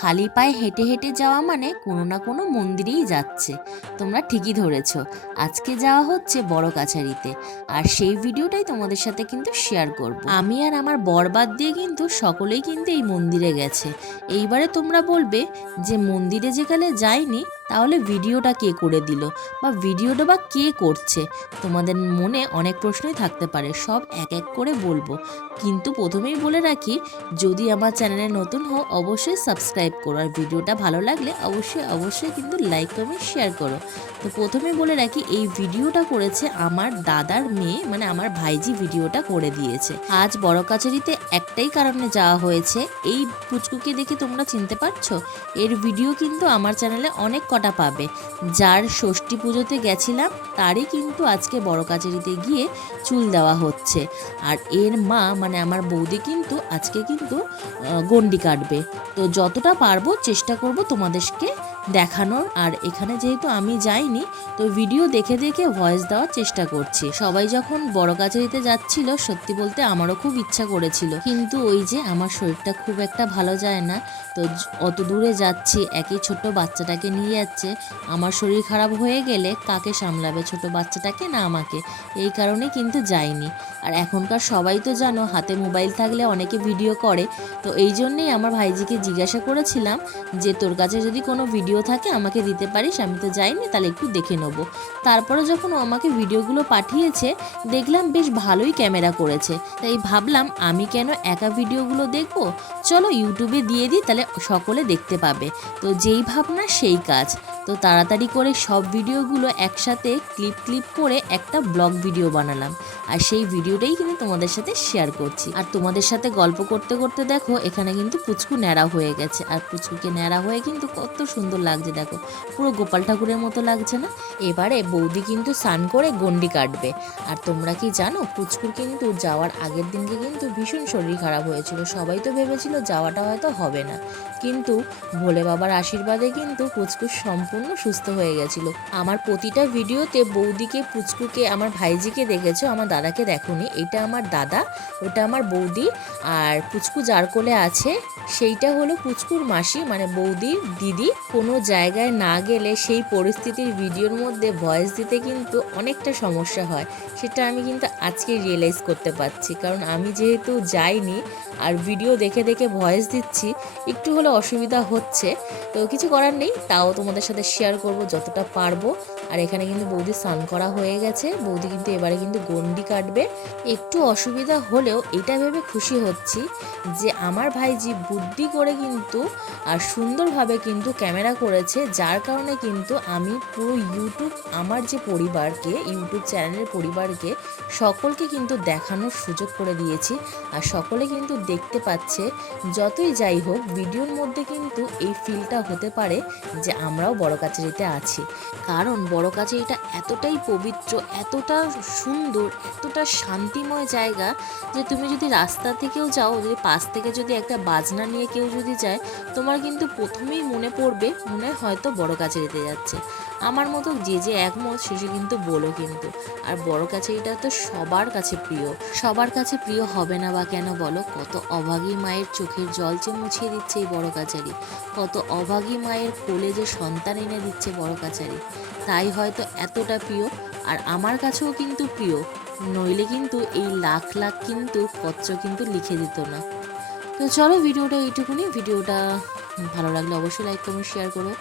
খালি পায়ে হেঁটে হেঁটে যাওয়া মানে কোনো না কোনো মন্দিরেই যাচ্ছে। তোমরা ঠিকই ধরেছ, আজকে যাওয়া হচ্ছে বড় কাছারিতে। আর সেই ভিডিওটাই তোমাদের সাথে কিন্তু শেয়ার করব। আমি আর আমার বর বাদ দিয়ে কিন্তু সকলেই কিন্তু এই মন্দিরে গেছে। এইবারে তোমরা বলবে যে মন্দিরে যেখানে যায়নি তাহলে ভিডিওটা কে করে দিল, বা ভিডিওটা বা কে করছে। তোমাদের মনে অনেক প্রশ্নই থাকতে পারে, সব এক এক করে বলবো। কিন্তু প্রথমেই বলে রাখি, যদি আমার চ্যানেলে নতুন হও অবশ্যই সাবস্ক্রাইব করো, আর ভিডিওটা ভালো লাগলে অবশ্যই অবশ্যই কিন্তু লাইক কমেন্ট শেয়ার করো। তো প্রথমে বলে রাখি, এই ভিডিওটা করেছে আমার দাদার মেয়ে, মানে আমার ভাইজি ভিডিওটা করে দিয়েছে। আজ বড় কাছারিতে একটাই কারণে যাওয়া হয়েছে। এই পুচকুকে দেখে তোমরা চিনতে পারছো? এর ভিডিও কিন্তু আমার চ্যানেলে অনেক কটা পাবে। যার ষষ্ঠী পুজোতে গেছিলাম তারই কিন্তু আজকে বড় কাছারিতে গিয়ে চুল দেওয়া হচ্ছে। আর এর মা মানে আমার বৌদি কিন্তু আজকে কিন্তু গন্ডি কাটবে। তো যতটা পারবো চেষ্টা করব তোমাদেরকে দেখানোর। আর এখানে যেহেতু আমি যাইনি, তো ভিডিও দেখে দেখে ভয়েস দেওয়ার চেষ্টা করছি। সবাই যখন বড় কাছারিতে যাচ্ছিল, সত্যি বলতে আমারও খুব ইচ্ছা করেছিল, কিন্তু ওই যে আমার শরীরটা খুব একটা ভালো যায় না। তো অত দূরে যাচ্ছি, একই ছোট্ট বাচ্চাটাকে নিয়ে যাচ্ছে। আমার শরীর খারাপ হয়ে গেলে কাকে সামলাবে, ছোট বাচ্চাটাকে না আমাকে? এই কারণে কিন্তু যাইনি। আর এখনকার সবাই তো জানো, হাতে মোবাইল থাকলে অনেকে ভিডিও করে। তো এই জন্যেই আমার ভাইজিকে জিজ্ঞাসা করেছিলাম যে তোর কাছে যদি কোনো ভিডিও থাকে আমাকে দিতে পারিস, আমি তো যাইনি, তাহলে একটু দেখে নেবো। তারপরে যখন ও আমাকে ভিডিওগুলো পাঠিয়েছে, দেখলাম বেশ ভালোই ক্যামেরা করেছে। তাই ভাবলাম আমি কেন একা ভিডিওগুলো দেখবো, চলো ইউটিউবে দিয়ে দিই, তাহলে সকলে দেখতে পাবে। তো যেই ভাবনা সেই কাজ। তো তাড়াতাড়ি করে সব ভিডিওগুলো একসাথে ক্লিপ ক্লিপ করে একটা ব্লগ ভিডিও বানালাম। আর সেই ভিডিওটাই কিন্তু তোমাদের সাথে শেয়ার করছি। আর তোমাদের সাথে গল্প করতে করতে দেখো এখানে কিন্তু পুচকু ন্যাড়া হয়ে গেছে। আর পুচকুকে ন্যাড়া হয়ে কিন্তু কত সুন্দর লাগছে, দেখো পুরো গোপাল ঠাকুরের মতো লাগছে না? এবারে বৌদি কিন্তু স্নান করে গন্ডি কাটবে। আর তোমরা কি জানো, পুচকুর কিন্তু যাওয়ার আগের দিনকে কিন্তু ভীষণ শরীর খারাপ হয়েছিল। সবাই তো ভেবেছিল যাওয়াটা হয়তো হবে না, কিন্তু ভোলে বাবার আশীর্বাদে কিন্তু পুচকু সম্পূর্ণ সুস্থ হয়ে গেছিল। আমার প্রতিটা ভিডিওতে বৌদিকে, পুচকুকে, আমার ভাইজিকে দেখেছো, আমার দাদাকে দেখোনি। এটা আমার দাদা, ওটা আমার বৌদি, আর পুচকু যার কোলে আছে সেইটা হলো পুচকুর মাসি, মানে বৌদির দিদি। কোনো জায়গায় না গেলে সেই পরিস্থিতির ভিডিওর মধ্যে ভয়েস দিতে কিন্তু অনেকটা সমস্যা হয়। সেটা আমি কিন্তু আজকে রিয়েলাইজ করতে পারছি, কারণ আমি যেহেতু যাইনি আর ভিডিও দেখে দেখে ভয়েস দিচ্ছি, একটু হলে অসুবিধা হচ্ছে। তো কিছু করার নেই, তাও তোমাদের সাথে শেয়ার করব যতটা পারবো। আর এখানে কিন্তু বৌদি স্নান করা হয়ে গেছে, বৌদি কিন্তু এবারে কিন্তু গন্ডি কাটবে। একটু অসুবিধা হলেও এটা ভেবে খুশি হচ্ছি যে আমার ভাইজি বুদ্ধি করে কিন্তু আর সুন্দরভাবে কিন্তু ক্যামেরা করেছে, যার কারণে কিন্তু আমি পুরো ইউটিউব, আমার যে পরিবারকে, ইউটিউব চ্যানেলের পরিবারকে সকলকে কিন্তু দেখানোর সুযোগ করে দিয়েছি। আর সকলে কিন্তু দেখতে পাচ্ছে। যতই যাই হোক, ভিডিওর মধ্যে কিন্তু এই ফিলটা হতে পারে যে আমরাও বড় কাছারিতে আছি। কারণ বড় কাছারিটা এতটাই পবিত্র, এতটা সুন্দর, এতটা শান্তিময় জায়গা যে তুমি যদি রাস্তা থেকেও যাও, যদি পাশ থেকে যদি একটা বাজনা নিয়ে কেউ যদি যায়, তোমার কিন্তু প্রথমেই মনে পড়বে, মনে হয়তো বড় কাছারিতে যাচ্ছে। আমার মতো যে যে একমত শেষে কিন্তু বলো কিন্তু। আর বড় কাছারিটা তো সবার কাছে প্রিয়, সবার কাছে প্রিয় হবে না বা কেন বলো? কত অভাগী মায়ের চোখের জল যে মুছিয়ে দিচ্ছে এই বড় কাছারি, কত অভাগী মায়ের কোলে যে সন্তান এনে দিচ্ছে বড় কাছারি, তাই হয়তো এতটা প্রিয়। আর আমার কাছেও কিন্তু প্রিয়, নইলে কিন্তু এই লাখ লাখ কিন্তু পত্র কিন্তু লিখে দিত না। তো চলো ভিডিওটা এইটুকুনি। ভিডিওটা ভালো লাগলে অবশ্যই লাইক কমেন্ট শেয়ার করো।